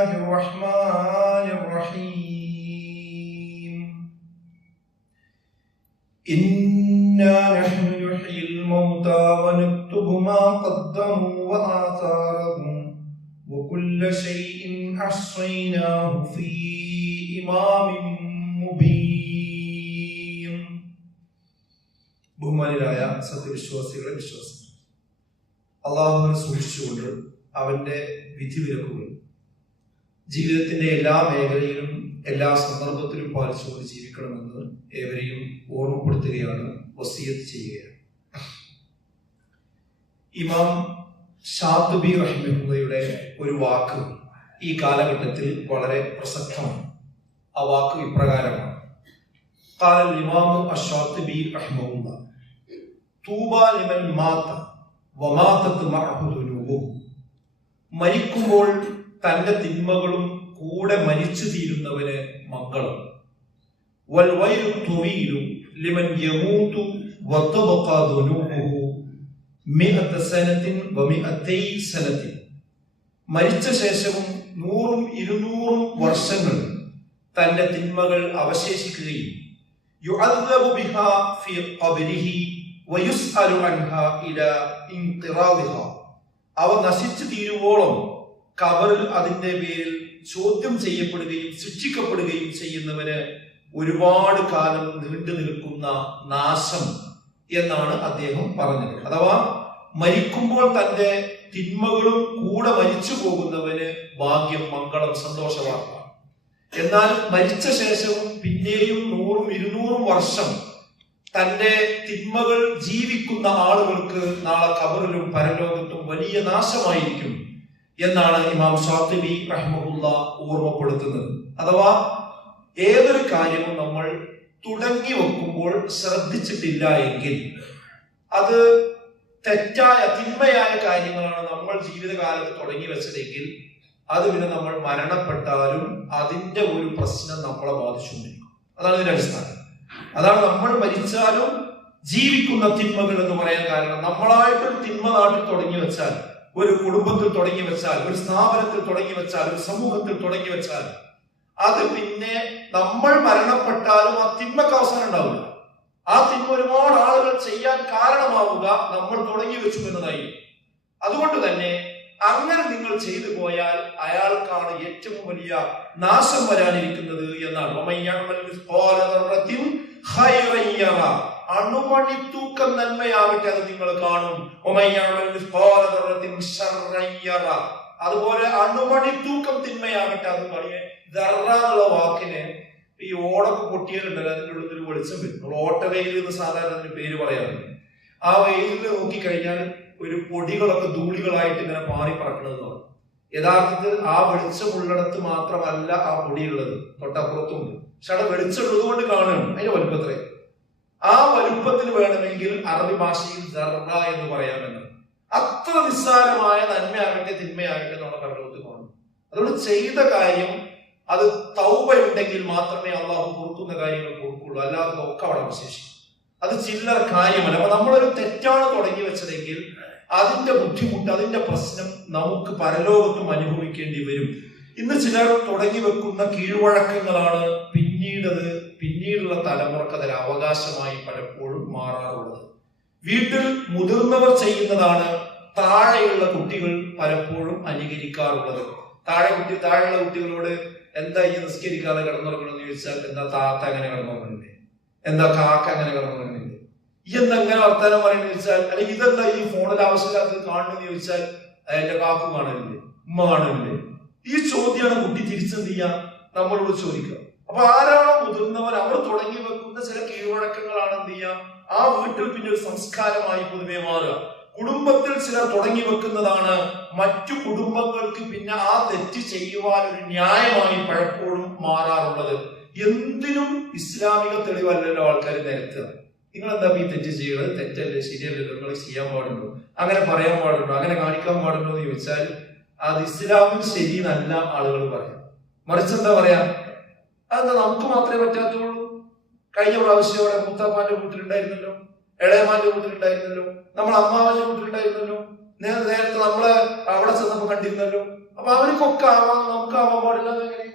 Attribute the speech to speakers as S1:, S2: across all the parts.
S1: الله الرحمن الرحيم إنا نحن نحيي الموتى ونكتب ما قدموا وآثارهم وكل شيء أحصيناه في إمام مبين
S2: ബഹുമാനിരായ സത്യവിശ്വാസികളെ വിശ്വാസം അള്ളാഹുവിനെ സൂക്ഷിച്ചുകൊണ്ട് അവന്റെ വിധിവിലക്കുകൾ ജീവിതത്തിന്റെ എല്ലാ മേഖലയിലും എല്ലാ സന്ദർഭത്തിലും പാലിച്ചുകൊണ്ട് ജീവിക്കണമെന്ന് ഏവരെയും ഓർമ്മപ്പെടുത്തുകയാണ് വസീയത്ത് ചെയ്യുകയാണ് ഇമാം ഷാദുബി റഹിമുള്ളയുടെ ഒരു വാക്ക് ഈ കാലഘട്ടത്തിൽ വളരെ പ്രസക്തമാണ് ആ വാക്ക് ഇപ്രകാരമാണ് قال الإمام الشاطبي رحمه الله മരിക്കുമ്പോൾ തന്റെ തിന്മകളും കൂടെ മരിച്ചു തീരുന്നവന് മക്കളും മരിച്ച ശേഷവും നൂറും ഇരുന്നൂറും വർഷങ്ങൾ തന്റെ തിന്മകൾ അവശേഷിക്കുകയും അവ നശിച്ചു തീരുവോളം കബറിൽ അതിന്റെ പേരിൽ ചോദ്യം ചെയ്യപ്പെടുകയും ശിക്ഷിക്കപ്പെടുകയും ചെയ്യുന്നവര് ഒരുപാട് കാലം നീണ്ടു നിൽക്കുന്ന നാശം എന്നാണ് അദ്ദേഹം പറഞ്ഞത് അഥവാ മരിക്കുമ്പോൾ തന്റെ തിന്മകളും കൂടെ മരിച്ചു പോകുന്നവന് ഭാഗ്യം മംഗളം സന്തോഷവാർത്ത എന്നാൽ മരിച്ച ശേഷവും പിന്നെയും നൂറും ഇരുന്നൂറും വർഷം തന്റെ തിന്മകൾ ജീവിക്കുന്ന ആളുകൾക്ക് നാളെ കബറിലും പരലോകത്തും വലിയ നാശമായിരിക്കും എന്നാണ് ഇമാം സാത്തിബി റഹ്മുല്ല ഓർമ്മപ്പെടുത്തുന്നത് അഥവാ ഏതൊരു കാര്യവും നമ്മൾ തുടങ്ങി വെക്കുമ്പോൾ ശ്രദ്ധിച്ചിട്ടില്ല എങ്കിൽ അത് തെറ്റായ തിന്മയായ കാര്യങ്ങളാണ് നമ്മൾ ജീവിതകാലത്ത് തുടങ്ങി വെച്ചതെങ്കിൽ അത് പിന്നെ നമ്മൾ മരണപ്പെട്ടാലും അതിന്റെ ഒരു പ്രശ്നം നമ്മളെ ബാധിച്ചുകൊണ്ടിരിക്കും അതാണ് ഇതിന്റെ അടിസ്ഥാനം അതാണ് നമ്മൾ മരിച്ചാലും ജീവിക്കുന്ന തിന്മകൾ എന്ന് പറയാൻ കാരണം നമ്മളായിട്ടൊരു തിന്മ നാട്ടിൽ തുടങ്ങി വെച്ചാൽ ഒരു കുടുംബത്തിൽ തുടങ്ങി വെച്ചാൽ ഒരു സ്ഥാപനത്തിൽ തുടങ്ങി വെച്ചാൽ ഒരു സമൂഹത്തിൽ തുടങ്ങി വെച്ചാൽ അത് പിന്നെ നമ്മൾ മരണപ്പെട്ടാലും ആ തിന്മക്ക് അവസാനം ഉണ്ടാവില്ല ആ തിന്മ ഒരുപാട് ആളുകൾ ചെയ്യാൻ കാരണമാവുക നമ്മൾ തുടങ്ങി വെച്ചു എന്നതായി അതുകൊണ്ട് തന്നെ അങ്ങനെ നിങ്ങൾ ചെയ്തു പോയാൽ അയാൾക്കാണ് ഏറ്റവും വലിയ നാശം വരാനിരിക്കുന്നത് എന്നാണ് അണുമണി തൂക്കം നന്മയാകട്ടെ അത് നിങ്ങൾ കാണും അതുപോലെ അണുമണി തൂക്കം തിന്മയാകട്ടെ അത് കളിയെ ദർറ എന്നുള്ള വാക്കിന് ഈ ഓടൊക്കെ പൊട്ടിയാലുണ്ടല്ലോ അതിൻ്റെ ഉള്ളിൽ ഒരു വെളിച്ചം വരും നമ്മൾ ഓട്ടവെയിൽ എന്ന് സാധാരണ അതിന് പേര് പറയാറുണ്ട് ആ വെയിലിൽ നോക്കിക്കഴിഞ്ഞാൽ ഒരു പൊടികളൊക്കെ ധൂളികളായിട്ട് ഇങ്ങനെ പാറി പറക്കണമെന്ന് പറഞ്ഞു യഥാർത്ഥത്തിൽ ആ വെളിച്ചമുള്ളിടത്ത് മാത്രമല്ല ആ പൊടിയുള്ളത് തൊട്ടപ്പുറത്തുണ്ട് പക്ഷെ അവിടെ വെളിച്ചമുള്ളത് കൊണ്ട് കാണണം അതിന്റെ വലുപ്പത്രേ ആ വലുപ്പത്തിൽ വേണമെങ്കിൽ അറബി ഭാഷയിൽ ദർറ എന്ന് പറയാമെന്ന് അത്ര നിസ്സാരമായ നന്മയാകട്ടെ തിന്മയാകട്ടെ നമ്മുടെ കടലോത്ത് കാണും അതുകൊണ്ട് ചെയ്ത കാര്യം അത് തൗബ ഉണ്ടെങ്കിൽ മാത്രമേ അള്ളാഹു കൊടുക്കുന്ന കാര്യങ്ങൾ കൊടുക്കുള്ളൂ അല്ലാതെ ഒക്കെ അവിടെ അവശേഷിക്കും അത് ചില്ലർ കാര്യമല്ല അപ്പൊ നമ്മളൊരു തെറ്റാണ് തുടങ്ങി വെച്ചതെങ്കിൽ അതിന്റെ ബുദ്ധിമുട്ട് അതിന്റെ പ്രശ്നം നമുക്ക് പരലോകത്തും അനുഭവിക്കേണ്ടി വരും ഇന്ന് ചിലർ തുടങ്ങി വെക്കുന്ന കീഴ്വഴക്കങ്ങളാണ് പിന്നീടത് പിന്നീടുള്ള തലമുറക്ക് അതൊരു അവകാശമായി പലപ്പോഴും മാറാറുള്ളത് വീട്ടിൽ മുതിർന്നവർ ചെയ്യുന്നതാണ് താഴെയുള്ള കുട്ടികൾ പലപ്പോഴും അനുകരിക്കാറുള്ളത് താഴെ കുട്ടി താഴെയുള്ള കുട്ടികളോട് എന്താ ഈ നിസ്കരിക്കാതെ കിടന്നുറങ്ങണമെന്ന് ചോദിച്ചാൽ എന്താ താത്ത അങ്ങനെ കിടന്നുറങ്ങുന്നില്ലേ എന്താ കാക്ക അങ്ങനെ കിടന്നുറങ്ങുന്നില്ലേ ഈ എന്താ അങ്ങനെ വർത്തമാനം പറയുന്നത് ചോദിച്ചാൽ അല്ലെങ്കിൽ ഇതെന്താ ഈ ഫോണിൽ ആവശ്യമില്ലാത്തത് കാണണമെന്ന് ചോദിച്ചാൽ എന്റെ കാക്കു കാണലില്ലേ ഉമ്മ ഈ ചോദ്യമാണ് കുട്ടി തിരിച്ചെന്ത് ചെയ്യുക നമ്മളോട് ചോദിക്കുക അപ്പൊ ആരാണോ മുതിർന്നവർ അവർ തുടങ്ങി വെക്കുന്ന ചില കീഴ്വഴക്കങ്ങളാണ് എന്ത് ചെയ്യുക ആ വീട്ടിൽ പിന്നെ ഒരു സംസ്കാരമായി പൊതുവെ മാറുക കുടുംബത്തിൽ ചിലർ തുടങ്ങി വെക്കുന്നതാണ് മറ്റു കുടുംബങ്ങൾക്ക് പിന്നെ ആ തെറ്റ് ചെയ്യുവാൻ ഒരു ന്യായമായി പലപ്പോഴും മാറാറുള്ളത് എന്തിനും ഇസ്ലാമിക തെളിവല്ലല്ലോ ആൾക്കാർ നിരത്തുക നിങ്ങൾ എന്താ ഈ തെറ്റ് ചെയ്യുന്നത് തെറ്റല്ലേ ശരിയല്ലേ നിങ്ങൾ ചെയ്യാൻ പാടുണ്ടോ അങ്ങനെ പറയാൻ പാടുണ്ടോ അങ്ങനെ കാണിക്കാൻ പാടുണ്ടോ എന്ന് ചോദിച്ചാൽ അത് ശരി നല്ല ആളുകൾ പറയാം മറിച്ച് എന്താ പറയാ അതെന്താ നമുക്ക് മാത്രമേ പറ്റാത്തുള്ളൂ കഴിഞ്ഞ പ്രാവശ്യം അവിടെ മുത്താപ്പാന്റെ വീട്ടിലുണ്ടായിരുന്നല്ലോ ഇളയമാന്റെ വീട്ടിലുണ്ടായിരുന്നല്ലോ നമ്മൾ അമ്മാവന്റെ വീട്ടിലുണ്ടായിരുന്നല്ലോ നേരത്തെ നമ്മള് അവിടെ ചെന്നപ്പോ കണ്ടിരുന്നല്ലോ അപ്പൊ അവർക്കൊക്കെ ആവാം നമുക്ക് ആവാൻ പാടില്ല എങ്ങനെ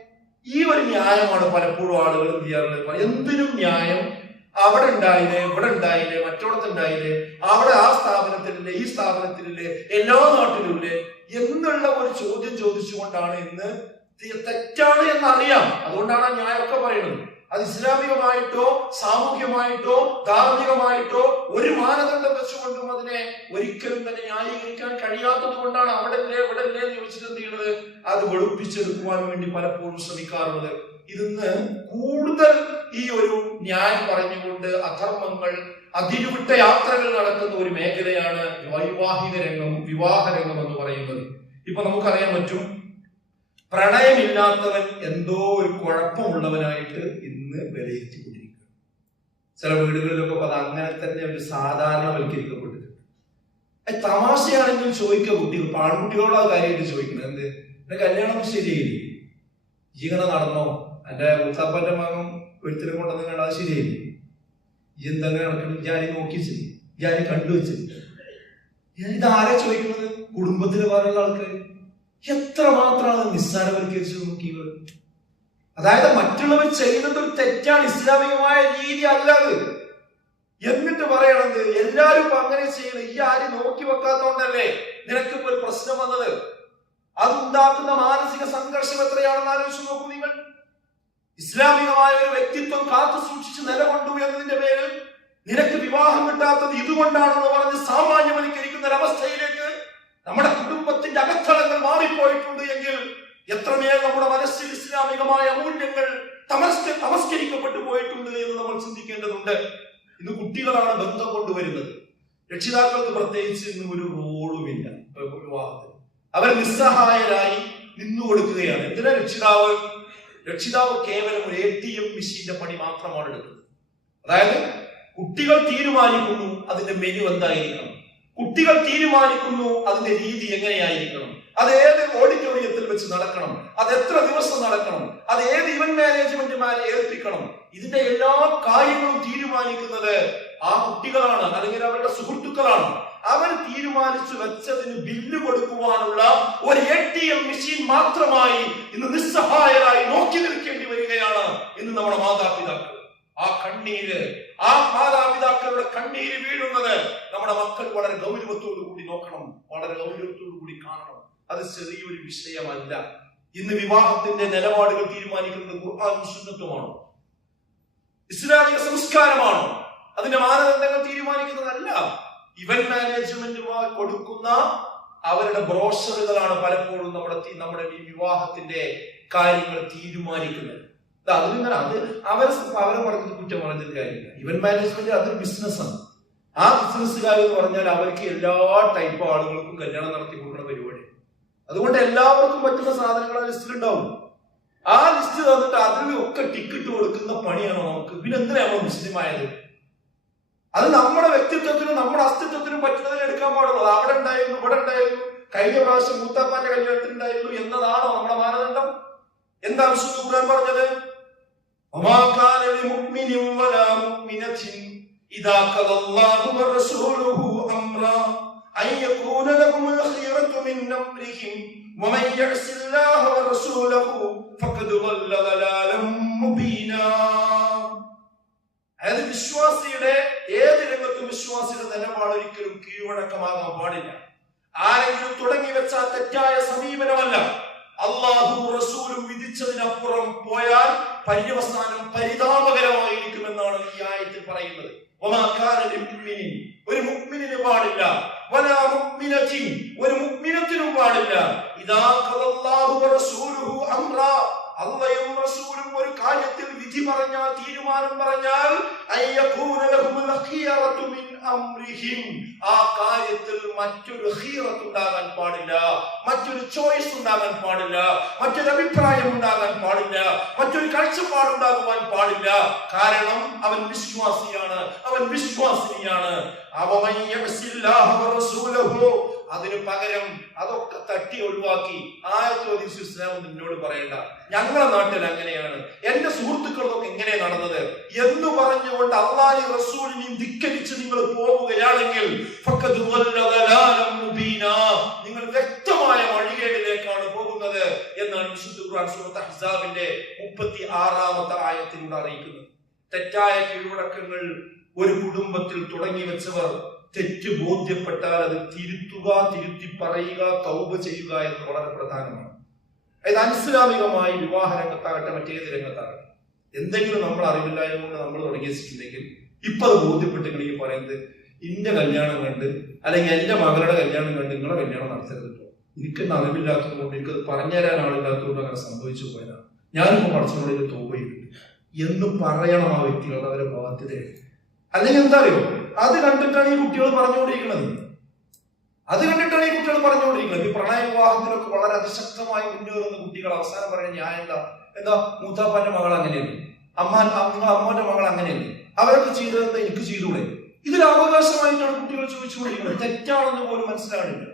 S2: ഈ ഒരു ന്യായമാണ് പലപ്പോഴും ആളുകൾ എന്ത് ചെയ്യാറുള്ളത് എന്തിനും ന്യായം അവിടെ ഉണ്ടായില്ലേ ഇവിടെ ഉണ്ടായില്ലേ മറ്റോടത്ത് ഉണ്ടായില്ലേ അവിടെ ആ സ്ഥാപനത്തിലില്ലേ ഈ സ്ഥാപനത്തിലില്ലേ എല്ലാ നാട്ടിലുമില്ലേ എന്നുള്ള ഒരു ചോദ്യം ചോദിച്ചുകൊണ്ടാണ് ഇന്ന് തെറ്റാണ് എന്നറിയാം അതുകൊണ്ടാണ് ഒക്കെ പറയുന്നത് അത് ഇസ്ലാമികമായിട്ടോ സാമൂഹ്യമായിട്ടോ ധാർമ്മികമായിട്ടോ ഒരു മാനദണ്ഡം വെച്ചുകൊണ്ടും അതിനെ ഒരിക്കലും തന്നെ ന്യായീകരിക്കാൻ കഴിയാത്തത് കൊണ്ടാണ് അവിടെ ഇവിടെ ചോദിച്ചിട്ട് എന്ത് അത് വെളുപ്പിച്ചെടുക്കുവാൻ വേണ്ടി പലപ്പോഴും ശ്രമിക്കാറുള്ളത് ഇതിന്ന് കൂടുതൽ ഈ ഒരു ന്യായം പറഞ്ഞുകൊണ്ട് അധർമ്മങ്ങൾ അതിരുവിട്ട യാത്രകൾ നടക്കുന്ന ഒരു മേഖലയാണ് വൈവാഹിക രംഗം വിവാഹ രംഗം എന്ന് പറയുന്നത് ഇപ്പൊ നമുക്കറിയാൻ പറ്റും പ്രണയമില്ലാത്തവൻ എന്തോ ഒരു കുഴപ്പമുള്ളവനായിട്ട് ഇന്ന് വിലയിരുത്തി കൊണ്ടിരിക്കുക ചില വീടുകളിലൊക്കെ അത് അങ്ങനെ തന്നെ ഒരു സാധാരണവൽക്കരിക്കപ്പെട്ടിട്ടുണ്ട് തമാശയാണെങ്കിലും ചോദിക്കുക കുട്ടികൾ പാൺകുട്ടികളോട് ആ കാര്യമായിട്ട് ചോദിക്കണം എന്ത് എന്റെ കല്യാണം ശരിയായില്ലേ ജീവിതം നടന്നോ എന്റെ മുത്താപ്പന്റെ മകൻ ഒരിക്കലും കൊണ്ടുവന്ന് കണ്ടാൽ ശരിയായില്ലേ ഈ എന്തെങ്ങനെ നടക്കണം ഞാൻ നോക്കി ശരി ഞാൻ കണ്ടുവച്ചില്ല ഞാൻ ആരെ ചോദിക്കുന്നത് കുടുംബത്തിലെ വേറെയുള്ള ആൾക്ക് എത്രമാത്രം അത് നിസ്സാരവൽക്കരിച്ചു നമുക്ക് ഇവർ അതായത് മറ്റുള്ളവർ ചെയ്യുന്നത് ഒരു തെറ്റാണ് ഇസ്ലാമികമായ രീതി അല്ലത് എന്നിട്ട് പറയണത് എല്ലാരും അങ്ങനെ ചെയ്യണം ഈ ആരും നോക്കി വെക്കാത്തോണ്ടല്ലേ നിനക്കിപ്പോ ഒരു പ്രശ്നം വന്നത് അതുണ്ടാക്കുന്ന മാനസിക സംഘർഷം എത്രയാണെന്ന് ആലോചിച്ച് നോക്കൂ നിങ്ങൾ ഇസ്ലാമികമായ ഒരു വ്യക്തിത്വം കാത്തു സൂക്ഷിച്ച് നിലകൊണ്ടു എന്നതിന്റെ പേരിൽ നിനക്ക് വിവാഹം കിട്ടാത്തത് ഇതുകൊണ്ടാണെന്ന് പറഞ്ഞ് സാമാന്യവൽക്കരിക്കുന്ന ഒരവസ്ഥയിലേക്ക് നമ്മുടെ കുടുംബത്തിന്റെ അകത്തളങ്ങൾ മാറിപ്പോയിട്ടുണ്ട് എങ്കിൽ എത്രമേൽ നമ്മുടെ മനസ്സിൽ ഇസ്ലാമികമായ മൂല്യങ്ങൾ തമസ്കരിക്കപ്പെട്ടു പോയിട്ടുണ്ട് എന്ന് നമ്മൾ ചിന്തിക്കേണ്ടതുണ്ട് ഇന്ന് കുട്ടികളാണ് ബന്ധം കൊണ്ടുവരുന്നത് രക്ഷിതാക്കൾക്ക് പ്രത്യേകിച്ച് ഇന്ന് ഒരു റോളുമില്ല വിവാഹത്തിൽ അവർ നിസ്സഹായരായി നിന്നു കൊടുക്കുകയാണ് എന്തിനാ രക്ഷിതാവ് രക്ഷിതാവ് കേവലം ഒരു എ ടി എം മെഷീന്റെ പണി മാത്രമാണ് എടുക്കുന്നത് അതായത് കുട്ടികൾ തീരുമാനിക്കുന്നു അതിന്റെ മെനു എന്തായിരിക്കണം കുട്ടികൾ തീരുമാനിക്കുന്നു അതിന്റെ രീതി എങ്ങനെയായിരിക്കണം അത് ഏത് ഓഡിറ്റോറിയത്തിൽ വെച്ച് നടക്കണം അത് എത്ര ദിവസം നടക്കണം അത് ഏത് ഇവന്റ് മാനേജ്മെന്റുമാരെ ഏൽപ്പിക്കണം ഇതിന്റെ എല്ലാ കാര്യങ്ങളും തീരുമാനിക്കുന്നത് ആ കുട്ടികളാണ് അല്ലെങ്കിൽ അവരുടെ സുഹൃത്തുക്കളാണ് അവർ തീരുമാനിച്ചു വെച്ചതിന് ബില്ല് കൊടുക്കുവാനുള്ള ഒരു എ ടി എം മെഷീൻ മാത്രമായി ഇന്ന് നിസ്സഹായരായി നോക്കി നിൽക്കേണ്ടി വരികയാണ് ഇന്ന് നമ്മുടെ മാതാപിതാക്കൾ ആ കണ്ണീര് ആ മാതാപിതാക്കളുടെ കണ്ണീര് വീഴുന്നത് നമ്മുടെ മക്കൾ വളരെ ഗൗരവത്തോടു കൂടി നോക്കണം വളരെ ഗൗരവത്തോടു കൂടി കാണണം അത് ചെറിയൊരു വിഷയമല്ല ഇന്ന് വിവാഹത്തിന്റെ നിലപാടുകൾ തീരുമാനിക്കുന്നത് ഖുർആാനും സുന്നത്തുമാണ് ഇസ്ലാമിക സംസ്കാരമാണ് അതിന്റെ മാനദണ്ഡങ്ങൾ തീരുമാനിക്കുന്നതല്ല ഇവന്റ് മാനേജ്മെന്റ് കൊടുക്കുന്ന അവരുടെ ബ്രോഷറുകളാണ് പലപ്പോഴും നമ്മുടെ നമ്മുടെ വിവാഹത്തിന്റെ കാര്യങ്ങൾ തീരുമാനിക്കുന്നത് അതുകൊണ്ട് അത് അവരെ അവരെ പറഞ്ഞത് കുറ്റം പറഞ്ഞത് കാര്യമില്ല ഇവന്റ് മാനേജ്മെന്റ് അതൊരു ബിസിനസ്സാണ് ആ ബിസിനസ്സുകാർ എന്ന് പറഞ്ഞാൽ അവർക്ക് എല്ലാ ടൈപ്പ് ആളുകൾക്കും കല്യാണം നടത്തി കൊടുക്കുന്ന പരിപാടി അതുകൊണ്ട് എല്ലാവർക്കും പറ്റുന്ന സാധനങ്ങൾ ആ ഉണ്ടാവും ആ ലിസ്റ്റ് തന്നിട്ട് അതിൽ ഒക്കെ ടിക്കറ്റ് കൊടുക്കുന്ന പണിയാണ് നമുക്ക് പിന്നെ എന്തിനാ നമ്മൾ മുസ്ലിമായത് അത് നമ്മുടെ വ്യക്തിത്വത്തിനും നമ്മുടെ അസ്തിത്വത്തിനും പറ്റുന്നതിൽ എടുക്കാൻ പാടുള്ളത് അവിടെ ഉണ്ടായിരുന്നു ഇവിടെ ഉണ്ടായിരുന്നു കഴിഞ്ഞ പ്രാവശ്യം മൂത്താപ്പാന്റെ കല്യാണത്തിൽ ഉണ്ടായിരുന്നു എന്നതാണോ നമ്മുടെ മാനദണ്ഡം എന്താണ് ഖുർആൻ പറഞ്ഞത് وما كان لمؤمن ولا مؤمنة إذا قضى الله ورسوله أمرا أن يكون لهم الخيرة من أمرهم ومن يعص الله ورسوله فقد ضل ضلالا مبينا അതായത് വിശ്വാസിയുടെ ഏത് രംഗത്തും വിശ്വാസിയുടെ നിലപാട് ഒരിക്കലും കീഴ്വഴക്കമാകാൻ പാടില്ല ആരെങ്കിലും തുടങ്ങി വെച്ച തെറ്റായ സമീപനമല്ല അള്ളാഹു റസൂലും വിധിച്ചതിനപ്പുറം പോയാൽ പര്യവസാനം പരിതാപകരമായിരിക്കുമെന്നാണ് ഈ ആയത്തിൽ പറയുന്നത് ഒരു മുക്മിനിന് പാടില്ല ഒരു മുക്മിനത്തിനും പാടില്ല ഇതാ അള്ളയും റസൂലും ഒരു കാര്യത്തിൽ വിധി പറഞ്ഞാൽ തീരുമാനം പറഞ്ഞാൽ ആ കാര്യത്തിൽ മറ്റൊരു ഉണ്ടാകാൻ പാടില്ല മറ്റൊരു ചോയ്സ് ഉണ്ടാകാൻ പാടില്ല മറ്റൊരു അഭിപ്രായം ഉണ്ടാകാൻ പാടില്ല മറ്റൊരു കാഴ്ചപ്പാട് ഉണ്ടാകുവാൻ പാടില്ല കാരണം അവൻ വിശ്വാസിയാണ് അവൻ വിശ്വാസിനിയാണ് അതിനു പകരം അതൊക്കെ തട്ടി ഒഴിവാക്കി ആ ചോദ്യം ഇസ്ലാം നിന്നോട് പറയണ്ട ഞങ്ങളുടെ നാട്ടിൽ അങ്ങനെയാണ് എന്റെ സുഹൃത്തുക്കളൊക്കെ എങ്ങനെ നടന്നത് എന്ന് പറഞ്ഞുകൊണ്ട് അള്ളാഹി റസൂലിനെയും ധിക്കരിച്ച് നിങ്ങൾ പോവുകയാണെങ്കിൽ നിങ്ങൾ വ്യക്തമായ വഴികേടിലേക്കാണ് പോകുന്നത് എന്നാണ് വിശുദ്ധ ഖുർആൻ സൂറത്ത് അഹ്സാബിന്റെ മുപ്പത്തി ആറാമത്തെ ആയത്തിലൂടെ അറിയിക്കുന്നത് തെറ്റായ കീഴ്വഴക്കങ്ങൾ ഒരു കുടുംബത്തിൽ തുടങ്ങി വെച്ചവർ തെറ്റ് ബോധ്യപ്പെട്ടാൽ അത് തിരുത്തുക തിരുത്തി പറയുക തൗബ ചെയ്യുക എന്ന് വളരെ പ്രധാനമാണ് അതായത് അനുസ്ലാമികമായി വിവാഹ രംഗത്താകട്ടെ മറ്റേത് രംഗത്താകട്ടെ എന്തെങ്കിലും നമ്മൾ അറിവില്ലായ്മ കൊണ്ട് നമ്മൾ തുടങ്ങി വെച്ചിട്ടുണ്ടെങ്കിൽ ഇപ്പൊ അത് ബോധ്യപ്പെട്ട് ഈ പറയുന്നത് ഇന്റെ കല്യാണം കണ്ട് അല്ലെങ്കിൽ എന്റെ മകളുടെ കല്യാണം കണ്ട് നിങ്ങളെ കല്യാണം നടത്തരുത് എനിക്കൊന്ന് അറിവില്ലാത്തത് കൊണ്ട് എനിക്കത് പറഞ്ഞുതരാൻ ആളില്ലാത്തതുകൊണ്ട് അങ്ങനെ സംഭവിച്ചു പോയതാണ് ഞാനിപ്പോൾ പഠിച്ചവരോട് തോന്നിയിട്ടുണ്ട് എന്ന് പറയണം ആ വ്യക്തികളുടെ അവരെ ബാധ്യതയാണ് അല്ലെങ്കിൽ എന്താ അറിയോ അത് കണ്ടിട്ടാണ് ഈ കുട്ടികൾ പറഞ്ഞുകൊണ്ടിരിക്കുന്നത് അത് കണ്ടിട്ടാണ് ഈ കുട്ടികൾ പറഞ്ഞുകൊണ്ടിരിക്കുന്നത് ഈ പ്രണയ വിവാഹത്തിലൊക്കെ വളരെ അതിശക്തമായി മുന്നേറുന്ന കുട്ടികൾ അവസാനം പറയുന്നത് ഞാൻ എന്താ എന്താ മൂത്താപ്പാന്റെ മകൾ അങ്ങനെയല്ലേ അമ്മ അമ്മോന്റെ മകൾ അങ്ങനെയല്ലേ അവരൊക്കെ ചെയ്തതെന്ന് എനിക്ക് ചെയ്തുകൂടെ ഇതിൽ അവകാശമായിട്ടാണ് കുട്ടികൾ ചോദിച്ചുകൊണ്ടിരിക്കുന്നത് തെറ്റാണെന്ന് പോലും മനസ്സിലാകുന്നില്ല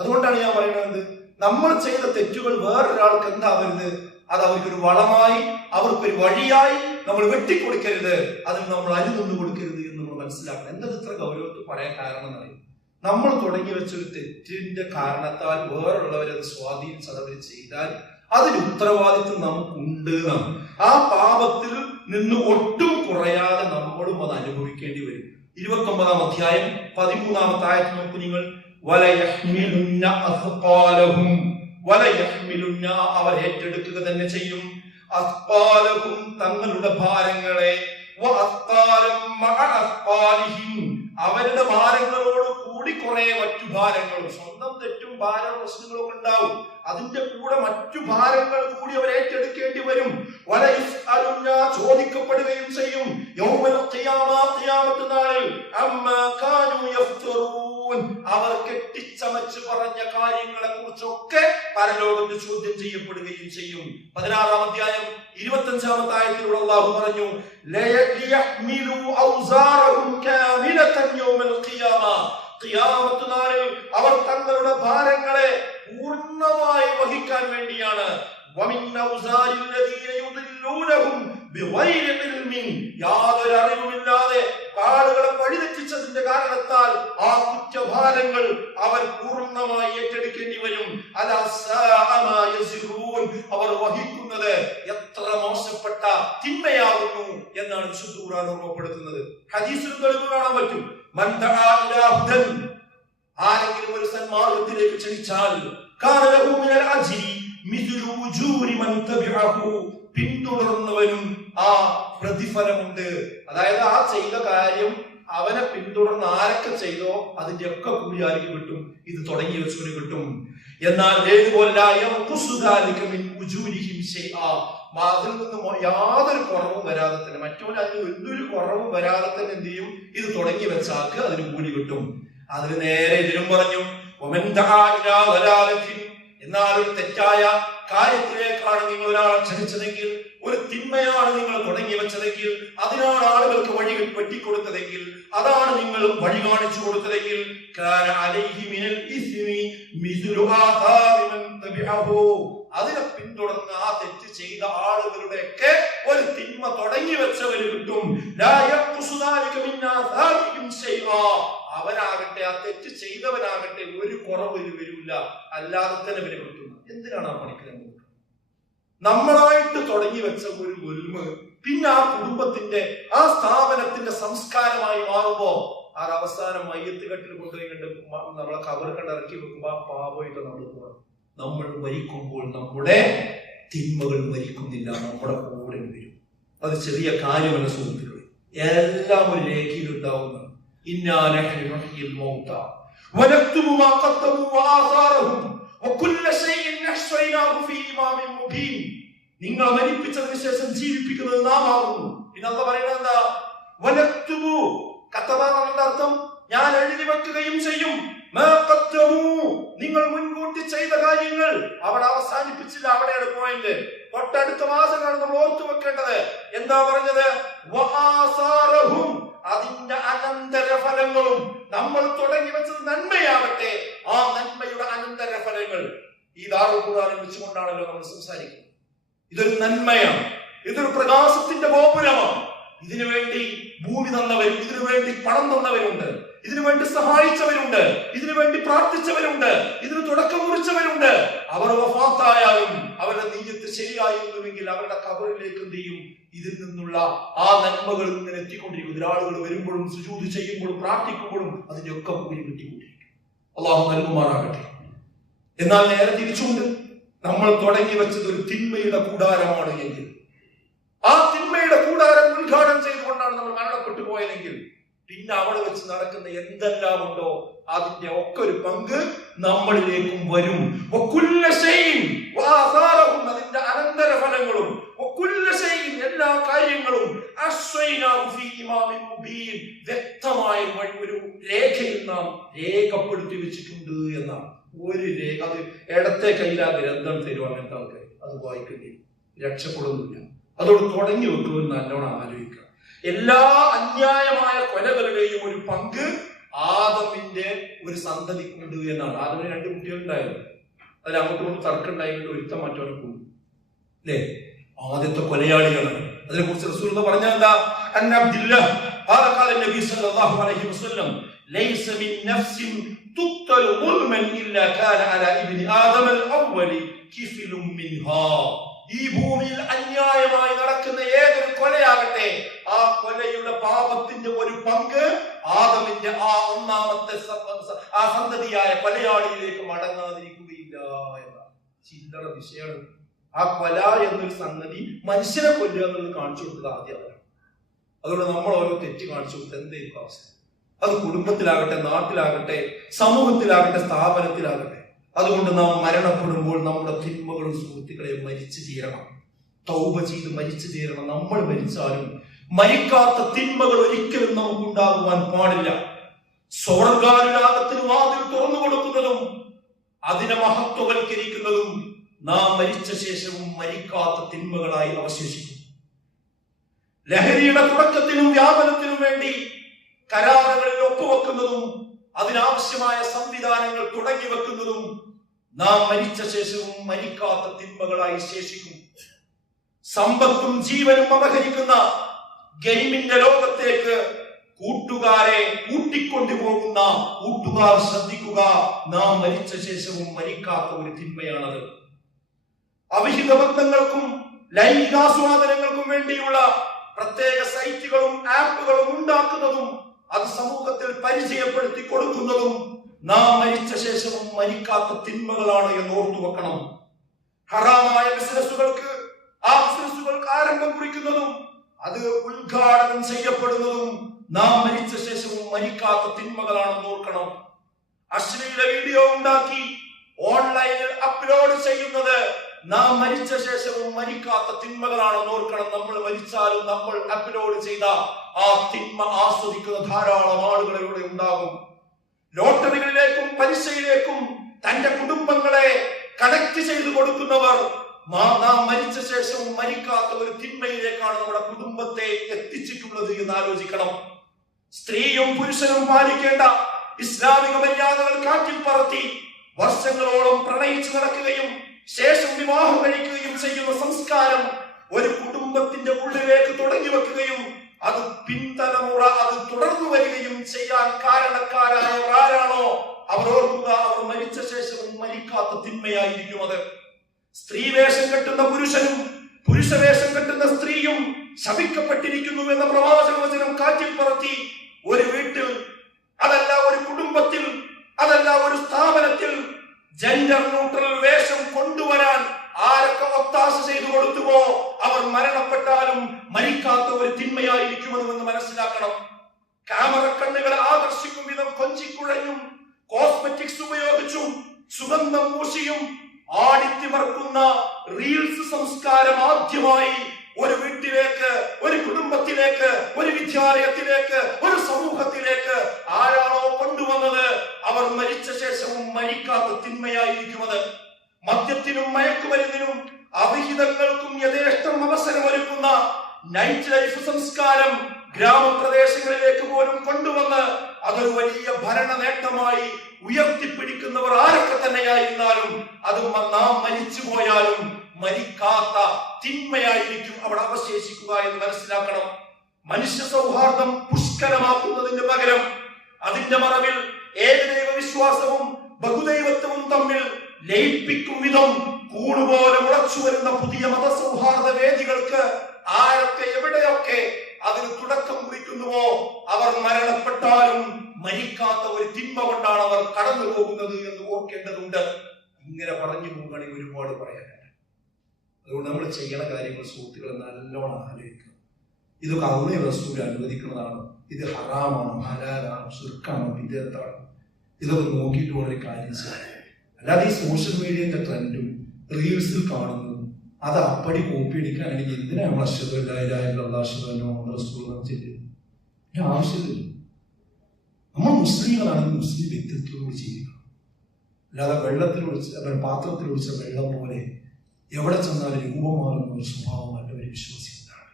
S2: അതുകൊണ്ടാണ് ഞാൻ പറയുന്നത് നമ്മൾ ചെയ്ത തെറ്റുകൾ വേറൊരാൾക്ക് എന്താവരുത് അത് അവർക്കൊരു വളമായി അവർക്കൊരു വഴിയായി നമ്മൾ വെട്ടിക്കൊടുക്കരുത് അതിൽ നമ്മൾ അരി നിന്ന് കൊടുക്കരുത് എന്ന് നമ്മൾ മനസ്സിലാക്കണം എന്തത് ഇത്ര ഗൗരവത്തിൽ പറയാൻ കാരണം എന്നറിയും നമ്മൾ തുടങ്ങി വെച്ചൊരു തെറ്റിന്റെ കാരണത്താൽ വേറുള്ളവരെ അത് അവർ ചെയ്താൽ അതിന് ഉത്തരവാദിത്വം നമുക്കുണ്ട് ആ പാപത്തിൽ നിന്ന് ഒട്ടും കുറയാതെ നമ്മളും അത് അനുഭവിക്കേണ്ടി വരും ഒമ്പതാം അധ്യായം പതിമൂന്നാമത്തെ ആയത്ത് നോക്കൂ നിങ്ങൾ അവർ ഏറ്റെടുക്കുക തന്നെ ചെയ്യും അസ്പാലവും തങ്ങളുടെ ഭാരങ്ങളെ അവരുടെ ഭാരങ്ങളോട് കൂടി കുറെ മറ്റു ഭാരങ്ങളും സ്വന്തം തെറ്റും ഭാര പ്രശ്നങ്ങളും ഉണ്ടാവും അതിന്റെ കൂടെ മറ്റു ഭാരങ്ങൾ കൂടി അവർ ഏറ്റെടുക്കേണ്ടി വരും വല ചോദിക്കപ്പെടുകയും ചെയ്യും നാളിൽ അവർ കെട്ടിച്ചമച്ച് പറഞ്ഞ കാര്യങ്ങളെ കുറിച്ചൊക്കെ പരലോകത്ത് ചോദ്യം ചെയ്യപ്പെടുകയും ചെയ്യും പതിനാറാം അധ്യായം ഇരുപത്തി അഞ്ചാമത്തെ അള്ളാഹു പറഞ്ഞു ഖിയാമ നാളിൽ അവർ തങ്ങളുടെ ഭാരങ്ങളെ പൂർണ്ണമായി വഹിക്കാൻ വേണ്ടിയാണ് യാതൊരു അറിവുമില്ലാതെ ആളുകളെ വഴിതെറ്റിച്ചതിന്റെ കാരണത്താൽ ആ കുറ്റഭാരങ്ങൾ അവർ പൂർണ്ണമായി ഏറ്റെടുക്കേണ്ടി വരും അവർ വഹിക്കുന്നത് എത്ര മോശപ്പെട്ട തിന്മയാകുന്നു എന്നാണ് വിശുദ്ധ ഖുർആൻ ഓർമ്മപ്പെടുത്തുന്നത് ഹദീസിലും തെളിവ് കാണാൻ പറ്റും ആരെങ്കിലും ഒരു സന്മാർഗത്തിലേക്ക് ക്ഷണിച്ചാൽ പിന്തുടർന്നവനും ആ പ്രതിഫലമുണ്ട് അതായത് ആ ചെയ്ത കാര്യം അവനെ പിന്തുടർന്ന് ആരൊക്കെ ചെയ്തോ അതിന്റെ ഒക്കെ കൂലി ആർക്ക് കിട്ടും ഇത് തുടങ്ങി വെച്ചവന് കിട്ടും എന്നാൽ അതിൽ നിന്നും യാതൊരു കുറവും വരാതെ തന്നെ മറ്റവൻ അതിന് എന്തൊരു കുറവും വരാതെ തന്നെ എന്ത് ചെയ്യും ഇത് തുടങ്ങി വെച്ചാൽക്ക് അതിന് കൂലി കിട്ടും അതിന് നേരെ ഇതിലും പറഞ്ഞു എന്നാൽ ഒരു തെറ്റായ കാര്യത്തിലേക്കാണ് നിങ്ങൾ ഒരാളെ ക്ഷണിച്ചതെങ്കിൽ ഒരു തിന്മയാണ് നിങ്ങൾ തുടങ്ങി വെച്ചതെങ്കിൽ അതിനാണ് ആളുകൾക്ക് വഴികൾ വെട്ടിക്കൊടുത്തതെങ്കിൽ അതാണ് നിങ്ങൾ വഴി കാണിച്ചു കൊടുത്തതെങ്കിൽ അതിനെ പിന്തുടർന്ന് ആ തെറ്റ് ചെയ്ത ആളുകളുടെ ഒക്കെ ഒരു തിന്മ തുടങ്ങി വെച്ചവര് കിട്ടും അവനാകട്ടെ ആ തെറ്റ് ചെയ്തവനാകട്ടെ ഒരു കുറവ് വരില്ല അല്ലാതെ തന്നെ വില കിട്ടുന്നു എന്തിനാണ് ആ പണിക്കുന്നത് നമ്മളായിട്ട് തുടങ്ങി വെച്ച ഒരു ഒരുമ പിന്നെ ആ കുടുംബത്തിന്റെ ആ സ്ഥാപനത്തിന്റെ സംസ്കാരമായി മാറുമ്പോ ആ അവസാനം മയ്യത്ത് കെട്ടിൽ കൊണ്ടുപോയി കണ്ട് നമ്മളെ കവർ കണ്ടിറക്കി വെക്കുമ്പോ ആ പാപമായിട്ട് നമ്മൾ നമ്മൾ മരിക്കുമ്പോൾ നമ്മുടെ തിന്മകൾ മരിക്കുന്നില്ല നമ്മുടെ കൂടെ വരും അത് ചെറിയ കാര്യമല്ല സുഹൃത്തുക്കൾ എല്ലാം ഒരു രേഖയിൽ ഉണ്ടാവുന്ന ഇന്നാലും നിങ്ങൾ മരിപ്പിച്ചതിന് ശേഷം ജീവിപ്പിക്കുന്നത് നാം ആകുന്നു ഇന്നല്ല പറയുന്നത് എന്താ വലത്തുബു അർത്ഥം ഞാൻ എഴുതി വെക്കുകയും ചെയ്യും നിങ്ങൾ മുൻകൂട്ടി ചെയ്ത കാര്യങ്ങൾ അവിടെ അവസാനിപ്പിച്ചില്ല അവിടെ പോയിന്റ് തൊട്ടടുത്ത മാസങ്ങളാണ് നമ്മൾ ഓർത്തു വെക്കേണ്ടത് എന്താ പറഞ്ഞത് അതിന്റെ അനന്തര ഫലങ്ങളും നമ്മൾ തുടങ്ങി വെച്ചത് നന്മയാവട്ടെ ആ നന്മയുടെ അനന്തര ഫലങ്ങൾ ഈ ദാറുഖുറാനിൽ വെച്ചുകൊണ്ടാണല്ലോ നമ്മൾ സംസാരിക്കുന്നത് ഇതൊരു നന്മയാണ് ഇതൊരു പ്രകാശത്തിന്റെ ഗോപുരമാണ് ഇതിനു വേണ്ടി ഭൂമി തന്നവരും ഇതിനു വേണ്ടി പണം തന്നവരുണ്ട് ഇതിനു വേണ്ടി സഹായിച്ചവരുണ്ട് ഇതിനു വേണ്ടി പ്രാർത്ഥിച്ചവരുണ്ട് ഇതിന് തുടക്കം കുറിച്ചവരുണ്ട് അവർ വഫാത്തായാലും അവരുടെ നീയത്ത് ശരിയായിരുന്നുവെങ്കിൽ അവരുടെ കബറിലേക്ക് എന്ത് ചെയ്യും ഇതിൽ നിന്നുള്ള ആ നന്മകൾ ഇങ്ങനെ എത്തിക്കൊണ്ടിരിക്കും ഒരാളുകൾ വരുമ്പോഴും സുജൂത് ചെയ്യുമ്പോഴും പ്രാർത്ഥിക്കുമ്പോഴും അതിന്റെയൊക്കെ കൂലി കിട്ടിക്കൊണ്ടിരിക്കും അള്ളാഹു നൽകുമാറാകട്ടെ എന്നാൽ നേരെ തിരിച്ചുകൊണ്ട് നമ്മൾ തുടങ്ങി വെച്ചത് ഒരു തിന്മയുടെ കൂടാരമാണ് എങ്കിൽ ആ തിന്മയുടെ കൂടാരം ഉദ്ഘാടനം ചെയ്തുകൊണ്ടാണ് നമ്മൾ മരണപ്പെട്ടു പോയതെങ്കിൽ പിന്നെ അവിടെ വെച്ച് നടക്കുന്ന എന്തെല്ലാം ഉണ്ടോ അതിന്റെ ഒക്കെ ഒരു പങ്ക് നമ്മളിലേക്കും വരും അതിന്റെ ഫലങ്ങളും എല്ലാ കാര്യങ്ങളും വ്യക്തമായ ഒരു രേഖയിൽ നാം രേഖപ്പെടുത്തി വെച്ചിട്ടുണ്ട് എന്നാണ് ഒരു രേഖ അത് ഇടത്തെ കയ്യിലാ ഗ്രന്ഥം തരും അങ്ങനത്തെ ആൾക്കാർ അത് വായിക്കേണ്ടി രക്ഷപ്പെടുന്നില്ല അതോട് തുടങ്ങി വെക്കുമെന്ന് നല്ലോണം ആലോചിക്കുക എല്ലാ അന്യായമായ കൊലകളുടെയും ഒരു പങ്ക് ആദമിന്റെ ഒരു സന്തതിക്കുണ്ട് എന്നാണ് ആദമിന് രണ്ട് കുട്ടികളുണ്ടായിരുന്നു അതിൽ അങ്ങോട്ടും കൊണ്ട് തർക്കമുണ്ടായിട്ട് ഒരുത്തം മറ്റവനെ കൂടി അല്ലേ ആദ്യത്തെ കൊലയാളികളാണ് അതിനെ കുറിച്ച് റസൂൽ പറഞ്ഞ എന്താ ظلما الا كان على ابن ادم الاول كفل منها ഈ ഭൂമിയിൽ അന്യായമായി നടക്കുന്ന ഏതൊരു കൊലയാകട്ടെ ആ കൊലയുടെ പാപത്തിന്റെ ഒരു പങ്ക് ആദമിന്റെ ആ ഒന്നാമത്തെ ആ സന്തതിയായ കൊലയാളിയിലേക്ക് മടങ്ങാതിരിക്കുകയില്ല എന്ന ചില്ലറ വിഷയമാണ് ആ കൊല എന്നൊരു സംഗതി മനുഷ്യരെ കൊല്ലുക എന്നുള്ളത് കാണിച്ചു കൊടുത്തത് ആദ്യമാണ് അതുകൊണ്ട് നമ്മൾ ഓരോ തെറ്റ് കാണിച്ചു കൊടുത്ത് എന്തായിരിക്കും അവസ്ഥ അത് കുടുംബത്തിലാകട്ടെ നാട്ടിലാകട്ടെ സമൂഹത്തിലാകട്ടെ സ്ഥാപനത്തിലാകട്ടെ അതുകൊണ്ട് നാം മരണപ്പെടുമ്പോൾ നമ്മുടെ തിന്മകളും സുഹൃത്തുക്കളെ മരിച്ചു തീരണം തൗപ ചെയ്ത് മരിച്ചു തീരണം നമ്മൾ മരിച്ചാലും മരിക്കാത്ത തിന്മകൾ ഒരിക്കലും നമുക്കുണ്ടാകുവാൻ പാടില്ല സ്വർഗാനുരാഗത്തിന് വാതിൽ തുറന്നു കൊടുക്കുന്നതും അതിനെ മഹത്വവൽക്കരിക്കുന്നതും നാം മരിച്ച ശേഷവും മരിക്കാത്ത തിന്മകളായി അവശേഷിക്കും ലഹരിയുടെ തുടക്കത്തിനും വ്യാപനത്തിനും വേണ്ടി കരാറുകളിൽ ഒപ്പുവെക്കുന്നതും അതിനാവശ്യമായ സംവിധാനങ്ങൾ തുടങ്ങി വെക്കുന്നതും നാം മരിച്ച ശേഷവും മരിക്കാത്ത തിന്മകളായി ശേഷിക്കും സമ്പത്തും ജീവനും അപഹരിക്കുന്ന ഗെയിമിന്റെ ലോകത്തേക്ക് കൂട്ടുകാരെ കൂട്ടിക്കൊണ്ടു പോകുന്ന കൂട്ടുകാർ ശ്രദ്ധിക്കുക നാം മരിച്ച ശേഷവും മരിക്കാത്ത ഒരു തിന്മയാണത് അവിഹിത ബന്ധങ്ങൾക്കും ലൈംഗികാസ്വാദനങ്ങൾക്കും വേണ്ടിയുള്ള പ്രത്യേക സൈറ്റുകളും ആപ്പുകളും ഉണ്ടാക്കുന്നതും അത് സമൂഹത്തിൽ പരിചയപ്പെടുത്തി കൊടുക്കുന്നതും നാം മരിച്ച ശേഷവും മരിക്കാത്ത തിന്മകളാണ് എന്ന് ഓർത്തു വെക്കണം ഹറാമായ ബിസിനസ്സുകൾക്ക് ആ ബിസിനസ്സുകൾക്ക് ആരംഭം കുറിക്കുന്നതും അത് ഉദ്ഘാടനം ചെയ്യപ്പെടുന്നതും നാം മരിച്ച ശേഷവും മരിക്കാത്ത തിന്മകളാണെന്ന് ഓർക്കണം അശ്ലീല വീഡിയോ ഉണ്ടാക്കി ഓൺലൈനിൽ അപ്ലോഡ് ചെയ്യുന്നത് നാം മരിച്ച ശേഷവും മരിക്കാത്ത തിന്മകളാണ് ഓർക്കണം നമ്മൾ മരിച്ചാലും നമ്മൾ അപ്ലോഡ് ചെയ്ത ആ തിന്മ ആസ്വദിക്കുന്ന ധാരാളം ആളുകളിലൂടെ ഇവിടെ ഉണ്ടാകും ലോട്ടറികളിലേക്കും പലിശയിലേക്കും തന്റെ കുടുംബങ്ങളെ കണക്ട് ചെയ്തു കൊടുക്കുന്നവർ നാം മരിച്ച ശേഷവും മരിക്കാത്ത ഒരു തിന്മയിലേക്കാണ് നമ്മുടെ കുടുംബത്തെ എത്തിച്ചിട്ടുള്ളത് എന്ന് ആലോചിക്കണം സ്ത്രീയും പുരുഷനും പാലിക്കേണ്ട ഇസ്ലാമിക മര്യാദകൾ കാറ്റിൽ പറത്തി വർഷങ്ങളോളം പ്രണയിച്ചു നടക്കുകയും വിവാഹം കഴിക്കുകയും ചെയ്യുന്ന സംസ്കാരം ഒരു കുടുംബത്തിന്റെ ഉള്ളിലേക്ക് തുടങ്ങി വെക്കുകയും അത് പിൻതലമുറ അത് തുടർന്നു വരികയും ചെയ്യാൻ കാരണക്കാരായവർ ആരാണോ അവർ ഓർക്കുക അവർ മരിച്ച ശേഷവും മരിക്കാത്ത തിന്മയായിരിക്കും അത് സ്ത്രീ വേഷം കെട്ടുന്ന പുരുഷനും പുരുഷ വേഷം കെട്ടുന്ന സ്ത്രീയും ശപിക്കപ്പെട്ടിരിക്കുന്നു എന്ന പ്രവാചക വചനം കാറ്റിൽ പറത്തി ഒരു വീട്ടിൽ അതല്ല ഒരു കുടുംബത്തിൽ അതല്ല ഒരു സ്ഥാപനത്തിൽ ജെൻഡർ ന്യൂട്രൽ വേഷം കൊണ്ടുവരാൻ ഒത്താശ ചെയ്തു കൊടുത്തുവോ അവർ മരണപ്പെട്ടാലും മരിക്കാത്ത ഒരു തിന്മയായിരിക്കുമെന്ന് മനസ്സിലാക്കണം ക്യാമറ കണ്ണുകളെ ആകർഷിക്കും വിധം കൊഞ്ചിക്കുഴയും കോസ്മെറ്റിക്സ് ഉപയോഗിച്ചും സുഗന്ധം മൂശിയും ആടിത്തിമർക്കുന്ന റീൽസ് സംസ്കാരം ആദ്യമായി ഒരു വീട്ടിലേക്ക് ഒരു കുടുംബത്തിലേക്ക് ഒരു വിദ്യാലയത്തിലേക്ക് ഒരു സമൂഹത്തിലേക്ക് ആരാണോ കൊണ്ടുവന്നത് അവർ മരിച്ച ശേഷവും മരിക്കാത്ത തിന്മയായിരിക്കും അത് മദ്യത്തിനും മയക്കുമരുന്നിനും അവിഹിതങ്ങൾക്കും യഥേഷ്ടം അവസരമൊരുക്കുന്ന നൈറ്റ് ലൈഫ് സംസ്കാരം ഗ്രാമപ്രദേശങ്ങളിലേക്ക് പോലും കൊണ്ടുവന്ന് അതൊരു വലിയ ഭരണ നേട്ടമായി ഉയർത്തിപ്പിടിക്കുന്നവർ ആരൊക്കെ തന്നെയായിരുന്നാലും അത് നാം മരിച്ചുപോയാലും മരിക്കാത്ത തിന്മയായിരിക്കും അവിടെ അവശേഷിക്കുക എന്ന് മനസ്സിലാക്കണം മനുഷ്യ സൗഹാർദ്ദം പുഷ്കരമാക്കുന്നതിന് പകരം അതിന്റെ മറവിൽ ഏകദൈവ വിശ്വാസവും ബഹുദൈവത്വവും തമ്മിൽ ലയിപ്പിക്കും വിധം കൂടുപോലെ ഉറച്ചു വരുന്ന പുതിയ മതസൗഹാർദ്ദ വേദികൾക്ക് ആരൊക്കെ എവിടെയൊക്കെ അതിന് തുടക്കം കുറിക്കുന്നുവോ അവർ മരണപ്പെട്ടാലും മരിക്കാത്ത ഒരു തിന്മ കൊണ്ടാണ് അവർ കടന്നു പോകുന്നത് എന്ന് ഓർക്കേണ്ടതുണ്ട് ഇങ്ങനെ പറഞ്ഞു പോകണി ഒരുപാട് പറയാനുണ്ട് അതുകൊണ്ട് നമ്മൾ ചെയ്യണ കാര്യങ്ങൾ സുഹൃത്തുക്കൾ നല്ലോണം ആലോചിക്കുക ഇതൊക്കെ അന്നേ റസൂൽ അനുവദിക്കുന്നതാണ് ഇത് ഹറാമാണ് ഹലാലാണ് സുർക്കാണോ വിദേഹത്താണോ ഇതൊക്കെ നോക്കിയിട്ട് വളരെ കാര്യം സാധിക്കും അല്ലാതെ ഈ സോഷ്യൽ മീഡിയന്റെ ട്രെൻഡും റീൽസിൽ കാണുന്നതും അത് അപ്പടി കോപ്പി എനിക്ക് എന്തിനാണ് നമ്മൾ അശ്വതമില്ലായില്ല അശ്വതനോ ചെയ്തത് ആവശ്യമില്ല നമ്മൾ മുസ്ലിങ്ങളാണെങ്കിൽ മുസ്ലിം വ്യക്തിത്വത്തോട് ജീവിക്കണം അല്ലാതെ വെള്ളത്തിൽ ഒഴിച്ച പാത്രത്തിൽ ഒഴിച്ച വെള്ളം പോലെ എവിടെ ചെന്നാലും രൂപം ഒരു സ്വഭാവം ഒരു വിശ്വസിക്കുന്നതാണ്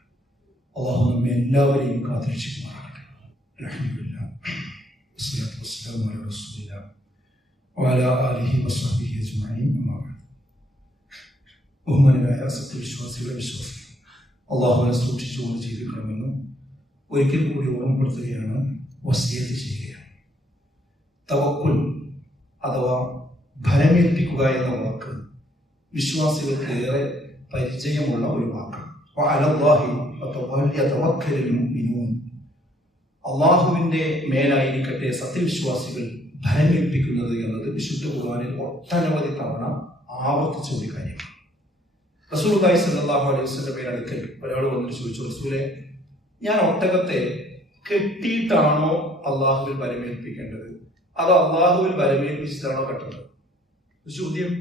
S2: അള്ളാഹു നമ്മെ എല്ലാവരെയും കാത്തിരിച്ചു അലഹമില്ല വസ്സലാത്തു വസ്സലാം وعلى آله وصحبه أجمعين أما بعد ബഹുമാനരായ സത്യവിശ്വാസികളെ വിശ്വാസികൾ അള്ളാഹുവിനെ സൂക്ഷിച്ചുകൊണ്ട് ജീവിക്കണമെന്ന് ഒരിക്കൽ കൂടി ഓർമ്മപ്പെടുത്തുകയാണ് വസീയത്ത് ചെയ്യുകയാണ് തവക്കുൽ അഥവാ ഭരമേൽപ്പിക്കുക എന്ന വാക്ക് വിശ്വാസികൾക്ക് ഏറെ പരിചയമുള്ള ഒരു വാക്കാണ് അള്ളാഹുവിൻ്റെ മേലായിരിക്കട്ടെ സത്യവിശ്വാസികൾ ഭയമേൽപ്പിക്കുന്നത് എന്നത് വിശുദ്ധ കുർബാനിൽ ഒട്ടനവധി തവണ ആവർത്തിച്ച ഒരു കാര്യമാണ് റസൂൽ ദായി സല്ലാഹു അലൈഹിന്റെ അടുക്കൽ ഒരാൾ വന്നിട്ട് ചോദിച്ചു റസൂലെ ഞാൻ ഒട്ടകത്തെ കെട്ടിയിട്ടാണോ അള്ളാഹുവിൽ വരമേൽപ്പിക്കേണ്ടത് അതോ അള്ളാഹുവിൽ വരമേൽപ്പിച്ചിട്ടാണോ കെട്ടുന്നത് ചോദ്യം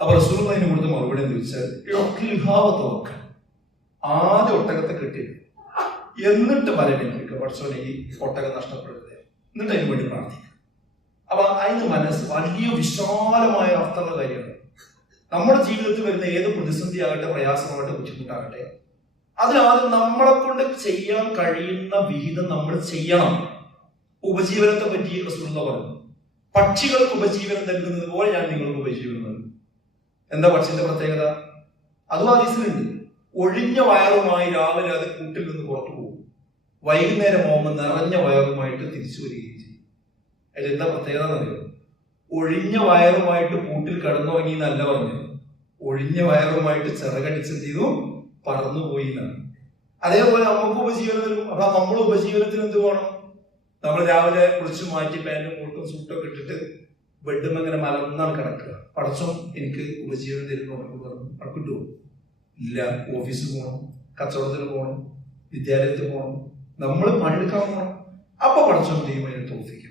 S2: അപ്പൊ റസൂൽ അതിന് കൊടുത്ത മറുപടി എന്ന് ചോദിച്ചാൽ ആദ്യ ഒട്ടകത്തെ കെട്ടിയത് എന്നിട്ട് വരമേൽപ്പിക്കുക പക്ഷേ ഈ ഒട്ടകം നഷ്ടപ്പെടരുത് എന്നിട്ട് അതിന് വേണ്ടി പ്രാർത്ഥിക്കുക അപ്പൊ അതിന് മനസ്സ് വലിയ വിശാലമായ അർത്ഥമുള്ള കാര്യമാണ് നമ്മുടെ ജീവിതത്തിൽ വരുന്ന ഏത് പ്രതിസന്ധി ആകട്ടെ പ്രയാസമാകട്ടെ ബുദ്ധിമുട്ടാകട്ടെ അതിനാദ്യം നമ്മളെ കൊണ്ട് ചെയ്യാൻ കഴിയുന്ന വിഹിതം നമ്മൾ ചെയ്യണം ഉപജീവനത്തെ പറ്റി റസൂള്ള പറഞ്ഞു പക്ഷികൾക്ക് ഉപജീവനം നൽകുന്നത് പോലെ ഞാൻ നിങ്ങൾക്ക് ഉപജീവനം നൽകും എന്താ പക്ഷിന്റെ പ്രത്യേകത അതും ആദീസിലുണ്ട് ഒഴിഞ്ഞ വയറുമായി രാവിലെ അത് കൂട്ടിൽ നിന്ന് പുറത്തു പോകും വൈകുന്നേരമാകുമ്പോൾ നിറഞ്ഞ വയറുമായിട്ട് തിരിച്ചു വരികയും അതിൽ എന്താ പ്രത്യേകത എന്നറിയോ ഒഴിഞ്ഞ വയറുമായിട്ട് കൂട്ടിൽ കടന്നുറങ്ങി എന്നല്ല പറഞ്ഞത് ഒഴിഞ്ഞ വയറുമായിട്ട് ചിറകടിച്ച് എന്ത് ചെയ്തു പറന്നുപോയി എന്നാണ് അതേപോലെ നമുക്ക് ഉപജീവനം തരും അപ്പൊ നമ്മൾ ഉപജീവനത്തിന് എന്ത് വേണം നമ്മൾ രാവിലെ കുളിച്ച് മാറ്റി പാൻറ്റും കൂട്ടും സൂട്ടൊക്കെ ഇട്ടിട്ട് ബെഡും അങ്ങനെ മലർന്നാണ് കിടക്കുക പടച്ചോ എനിക്ക് ഉപജീവനം തരുന്ന ഉറപ്പ് പറഞ്ഞു കിട്ടുമോ ഇല്ല ഓഫീസിൽ പോകണം കച്ചവടത്തിന് പോകണം വിദ്യാലയത്തിൽ പോകണം നമ്മൾ പണിയെടുക്കാൻ പോകണം അപ്പൊ പടച്ചോ ടീമിനെ തോഫിക്കും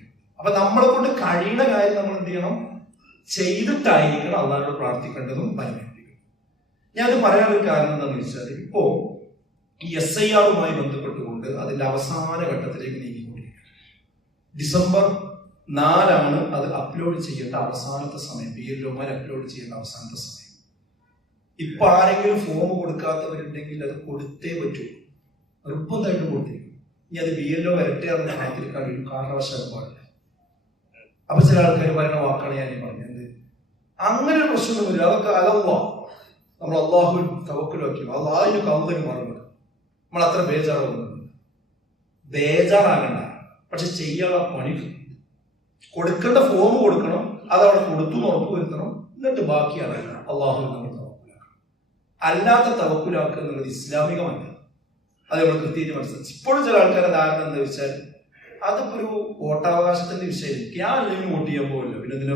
S2: അപ്പൊ നമ്മളെ കൊണ്ട് കഴിയുന്ന കാര്യം നമ്മൾ എന്ത് ചെയ്യണം ചെയ്തിട്ടായിരിക്കണം അള്ളാഹിനോട് പ്രാർത്ഥിക്കേണ്ടതും പരിഗണിപ്പിക്കണം ഞാനത് പറയാനൊരു കാരണം എന്താണെന്ന് വെച്ചാൽ ഇപ്പോ എസ് ഐ ആറുമായി ബന്ധപ്പെട്ടുകൊണ്ട് അതിന്റെ അവസാന ഘട്ടത്തിലേക്ക് നീങ്ങിക്കൊണ്ടിരിക്കുകയാണ് ഡിസംബർ നാലാണ് അത് അപ്ലോഡ് ചെയ്യേണ്ട അവസാനത്തെ സമയം പി എൽ ഒമാർ അപ്ലോഡ് ചെയ്യേണ്ട അവസാനത്തെ സമയം ഇപ്പൊ ആരെങ്കിലും ഫോം കൊടുക്കാത്തവരുണ്ടെങ്കിൽ അത് കൊടുത്തേ പറ്റൂ നിർബന്ധമായിട്ട് കൊടുത്തിരിക്കും ഇനി അത് ബി എൽ ഒ വരട്ടെ എന്ന് കാത്തിരിക്കാൻ കഴിയും കാരണവശാലും പാടില്ല അപ്പൊ ചില ആൾക്കാർ പറയുന്ന വാക്കാണ് ഞാൻ പറഞ്ഞത് അങ്ങനെ ഒരു പ്രശ്നം വരിക അതൊക്കെ അലവ നമ്മൾ അള്ളാഹു തവക്കിലാക്കി അള്ളാഹിന് കൗതൽ മാറുന്നത് നമ്മൾ അത്ര ബേജാറാവുന്നത് ബേജാറാകണ്ട പക്ഷെ ചെയ്യാനുള്ള പണി കൊടുക്കേണ്ട ഫോം കൊടുക്കണം അതവിടെ കൊടുത്തു എന്ന് ഉറപ്പ് വരുത്തണം എന്നിട്ട് ബാക്കി അതല്ല അള്ളാഹു നമ്മൾ തവക്കുലാക്കണം അല്ലാത്ത തവക്കുലാക്കുക എന്നുള്ളത് ഇസ്ലാമികമല്ല അത് നമ്മൾ കൃത്യമായിട്ട് മനസ്സിലാക്കി ഇപ്പോഴും ചില ആൾക്കാരുടെ ധാരണ എന്താ വെച്ചാൽ അതും ഒരു വോട്ടവകാശത്തിന്റെ വിഷയമായിരിക്കും ഞാൻ അല്ലെങ്കിൽ വോട്ട് ചെയ്യാൻ പോകില്ല പിന്നെ ഇതിനെ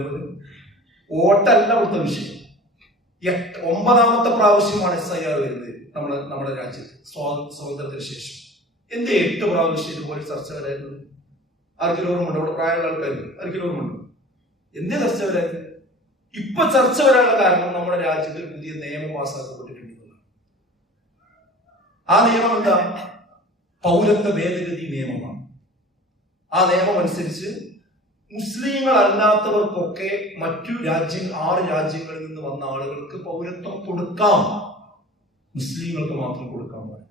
S2: വോട്ടല്ല അവിടുത്തെ വിഷയം ഒമ്പതാമത്തെ പ്രാവശ്യമാണ് എസ് ഐ ആർ വരുന്നത് നമ്മുടെ നമ്മുടെ രാജ്യത്ത് സ്വാതന്ത്ര്യത്തിന് ശേഷം എന്ത് എട്ട് പ്രാവശ്യം ഇതുപോലെ ചർച്ചകളായിരുന്നു വരായിരുന്നു ആർക്ക് അവിടെ പ്രായമുള്ള ആൾക്കാരുണ്ട് ആർക്ക് ലോറുമുണ്ട് എന്ത് ചർച്ച വരായിരുന്നു ഇപ്പൊ ചർച്ച വരാനുള്ള കാരണം നമ്മുടെ രാജ്യത്ത് പുതിയ നിയമം പാസ്സാക്കപ്പെട്ടിട്ടുണ്ട് ആ നിയമം എന്താ പൗരത്വ ഭേദഗതി നിയമമാണ് ആ നിയമം അനുസരിച്ച് മുസ്ലിങ്ങൾ അല്ലാത്തവർക്കൊക്കെ മറ്റു രാജ്യ ആറ് രാജ്യങ്ങളിൽ നിന്ന് വന്ന ആളുകൾക്ക് പൗരത്വം കൊടുക്കാം മുസ്ലിങ്ങൾക്ക് മാത്രം കൊടുക്കാൻ പാടില്ല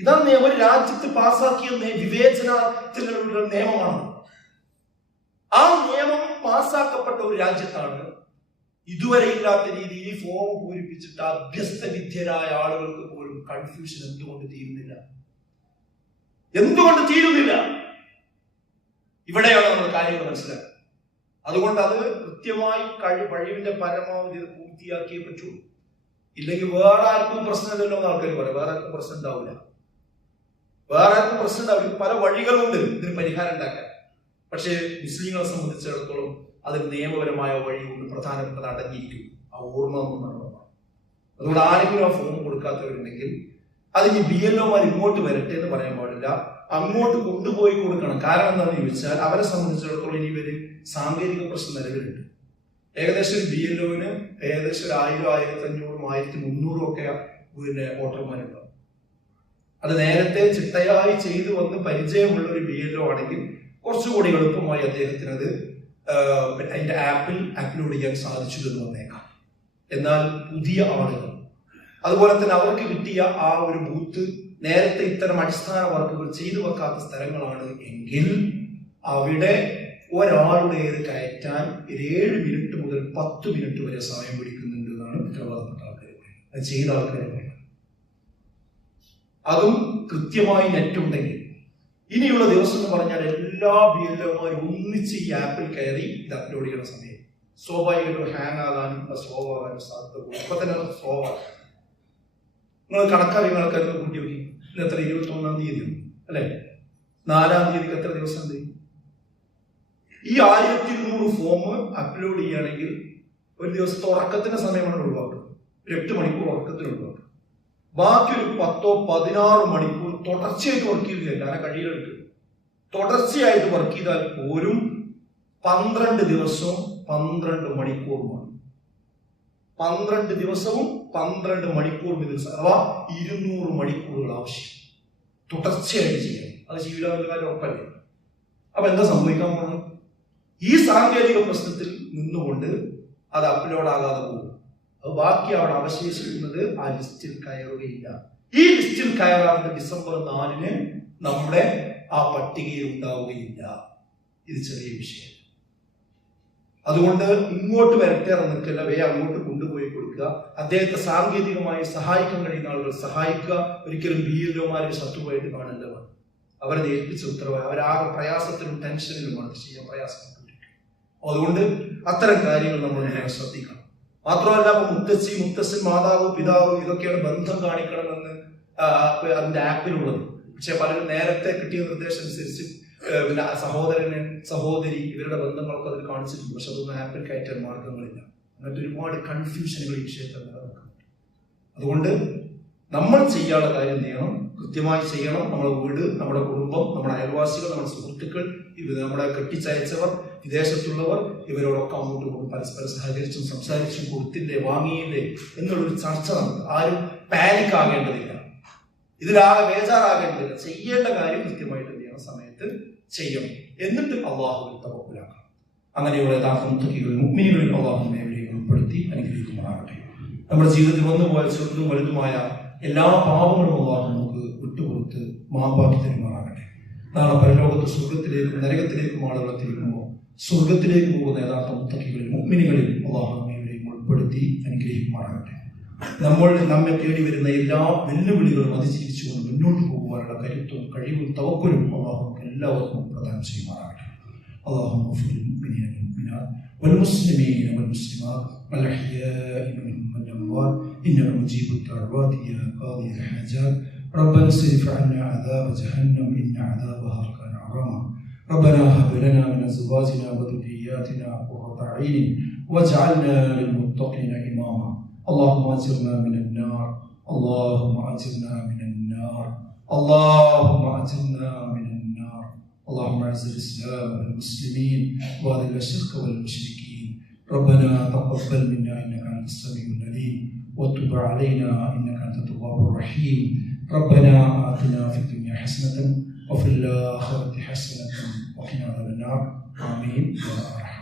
S2: ഇതാ നിയമം ഒരു രാജ്യത്ത് പാസാക്കിയ വിവേചനത്തിലുള്ള നിയമമാണ് ആ നിയമം പാസാക്കപ്പെട്ട ഒരു രാജ്യത്താണ് ഇതുവരെ ഇല്ലാത്ത രീതിയിൽ ഫോം പൂരിപ്പിച്ചിട്ട് അഭ്യസ്ത വിദ്യരായ ആളുകൾക്ക് പോലും കൺഫ്യൂഷൻ എന്തുകൊണ്ട് തീരുന്നില്ല എന്തുകൊണ്ട് തീരുന്നില്ല ഇവിടെയാണ് നമ്മൾ കാര്യങ്ങൾ മനസ്സിലാക്കുക അതുകൊണ്ട് അത് കൃത്യമായി കഴി കഴിവിന്റെ പരമാവധി പൂർത്തിയാക്കിയേ പറ്റൂ ഇല്ലെങ്കിൽ വേറെ ആർക്കും പ്രശ്നമില്ലല്ലോ എന്ന് ആൾക്കാർ പറയാം വേറെ ആർക്കും പ്രശ്നം ഉണ്ടാവില്ല വേറെ ആർക്കും പ്രശ്നം ഉണ്ടാവില്ല പല വഴികളുണ്ട് ഇതിന് പരിഹാരം ഉണ്ടാക്കാൻ പക്ഷേ മുസ്ലിങ്ങളെ സംബന്ധിച്ചിടത്തോളം അത് നിയമപരമായ വഴി കൊണ്ട് പ്രധാനപ്പെട്ട അടങ്ങിയിരിക്കും ആ ഓർമ്മ നമ്മൾ നടന്നതാണ് അതുകൊണ്ട് ആരെങ്കിലും ആ ഫോം കൊടുക്കാത്തവരുണ്ടെങ്കിൽ അതിന് ബി എൽ ഒമാർ ഇങ്ങോട്ട് വരട്ടെ എന്ന് പറയാൻ പാടില്ല അങ്ങോട്ട് കൊണ്ടുപോയി കൊടുക്കണം കാരണം എന്താണെന്ന് ചോദിച്ചാൽ അവരെ സംബന്ധിച്ചിടത്തോളം ഇനി ഇവര് സാങ്കേതിക പ്രശ്നം നിലവിലുണ്ട് ഏകദേശം ഒരു ബി എൽ ഒന് ഏകദേശം ഒരു ആയിരം ആയിരത്തി അഞ്ഞൂറും ആയിരത്തി മുന്നൂറും ഒക്കെ പിന്നെ വോട്ടർമാരുണ്ടാവും അത് നേരത്തെ ചിട്ടയായി ചെയ്തു വന്ന് പരിചയമുള്ള ഒരു ബി എൽ ഒ ആണെങ്കിൽ കുറച്ചുകൂടി എളുപ്പമായി അദ്ദേഹത്തിന് അത് അതിന്റെ ആപ്പിൽ അപ്ലോഡ് ചെയ്യാൻ സാധിച്ചു എന്ന് വന്നേക്കാം എന്നാൽ പുതിയ ആളുകൾ അതുപോലെ തന്നെ അവർക്ക് കിട്ടിയ ആ ഒരു ബൂത്ത് നേരത്തെ ഇത്തരം അടിസ്ഥാന വർക്കുകൾ ചെയ്തു വെക്കാത്ത സ്ഥലങ്ങളാണ് എങ്കിൽ അവിടെ ഒരാളുടേത് കയറ്റാൻ ഏഴ് മിനിറ്റ് മുതൽ പത്ത് മിനിറ്റ് വരെ സമയം പിടിക്കുന്നുണ്ട് എന്നാണ് ഉത്തരവാദപ്പെട്ട ആൾക്കാർ അത് ചെയ്ത ആൾക്കാർ അതും കൃത്യമായി നെറ്റ് ഉണ്ടെങ്കിൽ ഇനിയുള്ള ദിവസം എന്ന് പറഞ്ഞാൽ എല്ലാ ബി എൽമാരും ഒന്നിച്ച് ഈ ആപ്പിൽ കയറി ഇത് അപ്ലോഡ് ചെയ്യുന്ന സമയം സ്വാഭാവികമായിട്ടും ഹാങ് ആകാനും സ്ലോ ആകാനും സാധ്യത ഇപ്പൊ തന്നെ സ്ലോ ആകും നിങ്ങൾ കണക്കായി കൂട്ടി നോക്കി ഇന്നത്ര എത്ര ഇരുപത്തൊന്നാം തീയതി അല്ലെ നാലാം തീയതിക്ക് എത്ര ദിവസം ഉണ്ട് ഈ ആയിരത്തി ഇരുന്നൂറ് ഫോം അപ്ലോഡ് ചെയ്യുകയാണെങ്കിൽ ഒരു ദിവസത്തെ ഉറക്കത്തിന്റെ സമയമാണ് ഒഴിവാക്കുന്നത് ഒരു എട്ട് മണിക്കൂർ ഉറക്കത്തിന് ഒഴിവാക്കുക ബാക്കി ഒരു പത്തോ പതിനാറ് മണിക്കൂർ തുടർച്ചയായിട്ട് വർക്ക് ചെയ്ത് ചെല്ലാൻ കഴിയുകൾക്ക് തുടർച്ചയായിട്ട് വർക്ക് ചെയ്താൽ പോലും പന്ത്രണ്ട് ദിവസവും പന്ത്രണ്ട് മണിക്കൂറുമാണ് പന്ത്രണ്ട് ദിവസവും പന്ത്രണ്ട് മണിക്കൂർ ദിവസം അഥവാ ഇരുന്നൂറ് മണിക്കൂറുകൾ ആവശ്യം തുടർച്ചയായിട്ട് ചെയ്യണം അത് ജീവിതാവിന്റെ കാര്യം ഉറപ്പല്ലേ അപ്പൊ എന്താ സംഭവിക്കാൻ പോകുന്നത് ഈ സാങ്കേതിക പ്രശ്നത്തിൽ നിന്നുകൊണ്ട് അത് അപ്ലോഡ് ആകാതെ പോകും അത് ബാക്കി അവിടെ അവശേഷിക്കുന്നത് ആ ലിസ്റ്റിൽ കയറുകയില്ല ഈ ലിസ്റ്റിൽ കയറാവുന്ന ഡിസംബർ നാലിന് നമ്മുടെ ആ പട്ടികയിൽ ഉണ്ടാവുകയില്ല ഇത് ചെറിയ വിഷയം അതുകൊണ്ട് ഇങ്ങോട്ട് വരട്ടെ നിൽക്കില്ല വേ അങ്ങോട്ട് കൊടുക്കുക അദ്ദേഹത്തെ സാങ്കേതികമായി സഹായിക്കാൻ കഴിയുന്ന ആളുകൾ സഹായിക്കുക ഒരിക്കലും ഭീകരന്മാരെ ശത്രുവായിട്ട് കാണേണ്ടതാണ് അവരെ ഏൽപ്പിച്ച ഉത്തരവാദി അവരാകെ പ്രയാസത്തിലും ടെൻഷനിലുമാണ് ചെയ്യാൻ പ്രയാസപ്പെട്ടിരിക്കുന്നത് അതുകൊണ്ട് അത്തരം കാര്യങ്ങൾ നമ്മൾ ശ്രദ്ധിക്കണം മാത്രമല്ല മുത്തശ്ശി മുത്തശ്ശൻ മാതാവ് പിതാവ് ഇതൊക്കെയാണ് ബന്ധം കാണിക്കണമെന്ന് അതിന്റെ ആപ്പിലുള്ളത് പക്ഷെ പലരും നേരത്തെ കിട്ടിയ നിർദ്ദേശം അനുസരിച്ച് പിന്നെ സഹോദരന് സഹോദരി ഇവരുടെ ബന്ധങ്ങളൊക്കെ അതിൽ കാണിച്ചിട്ടുണ്ട് പക്ഷെ അതൊന്നും ആപ്പിൽ കയറ്റാൻ മാർഗങ്ങളില്ല എന്നിട്ട് ഒരുപാട് കൺഫ്യൂഷനുകൾ ഈ വിഷയത്തിൽ നിലനിൽക്കുന്നുണ്ട് അതുകൊണ്ട് നമ്മൾ ചെയ്യാനുള്ള കാര്യം ചെയ്യണം കൃത്യമായി ചെയ്യണം നമ്മുടെ വീട് നമ്മുടെ കുടുംബം നമ്മുടെ അയൽവാസികൾ നമ്മുടെ സുഹൃത്തുക്കൾ ഇവർ നമ്മുടെ കെട്ടിച്ചയച്ചവർ വിദേശത്തുള്ളവർ ഇവരോടൊക്കെ അങ്ങോട്ട് കൊണ്ട് പരസ്പരം സഹകരിച്ചും സംസാരിച്ചും കൊടുത്തില്ലേ വാങ്ങിയില്ലേ എന്നുള്ളൊരു ചർച്ച നടത്തും ആരും പാനിക് ആകേണ്ടതില്ല ഇതിലാകെ ബേജാറാകേണ്ടതില്ല ചെയ്യേണ്ട കാര്യം കൃത്യമായിട്ട് എന്ത് ചെയ്യണം സമയത്ത് ചെയ്യണം എന്നിട്ട് അള്ളാഹു തവക്കുലാക്കണം അങ്ങനെയുള്ള യഥാർത്ഥ മുത്തക്കികളും മുഗ്മിനികളിൽ അള്ളാഹുവിനെ ഉൾപ്പെടുത്തി അനുഗ്രഹിക്കുമാറാകട്ടെ നമ്മുടെ ജീവിതത്തിൽ വന്നു വന്നുപോയ ചെറുതും വലുതുമായ എല്ലാ പാപങ്ങളും അള്ളാഹു നമുക്ക് വിട്ടുകൊടുത്ത് മാപ്പാക്കി തരുമാറാകട്ടെ നാളെ പരലോകത്ത് സ്വർഗത്തിലേക്കും നരകത്തിലേക്കും ആളുകൾ തിരിക്കുമ്പോൾ സ്വർഗത്തിലേക്ക് പോകുന്ന യഥാർത്ഥ മുത്തക്കികളിൽ മുഗ്മിനികളിൽ അള്ളാഹുമേവരെയും ഉൾപ്പെടുത്തി അനുഗ്രഹിക്കുമാറാകട്ടെ നമ്മൾ നമ്മെ തേടി വരുന്ന എല്ലാ വെല്ലുവിളികളും അതിജീവിച്ചുകൊണ്ട് മുന്നോട്ട് പോകുവാനുള്ള കരുത്തും കഴിവും തവക്കലും അള്ളാഹു എല്ലാവർക്കും പ്രദാനം ചെയ്യുമാറാകട്ടെ اللهم اغفر للمؤمنين والمؤمنات والمسلمين والمسلمات والأحياء منهم والأموات إنك مجيب الدعوات يا قاضي الحاجات ربنا اصرف عنا عذاب جهنم إن عذابها كان عراما ربنا هب لنا من أزواجنا وذرياتنا قرة عين واجعلنا للمتقين إماما اللهم أجرنا من النار اللهم أجرنا من النار اللهم أجرنا من النار اللهم اعز الاسلام والمسلمين واذل الشرك والمشركين ربنا تقبل منا انك انت السميع العليم وتب علينا انك انت التواب الرحيم ربنا اتنا في الدنيا حسنه وفي الاخره حسنه وقنا عذاب النار امين يا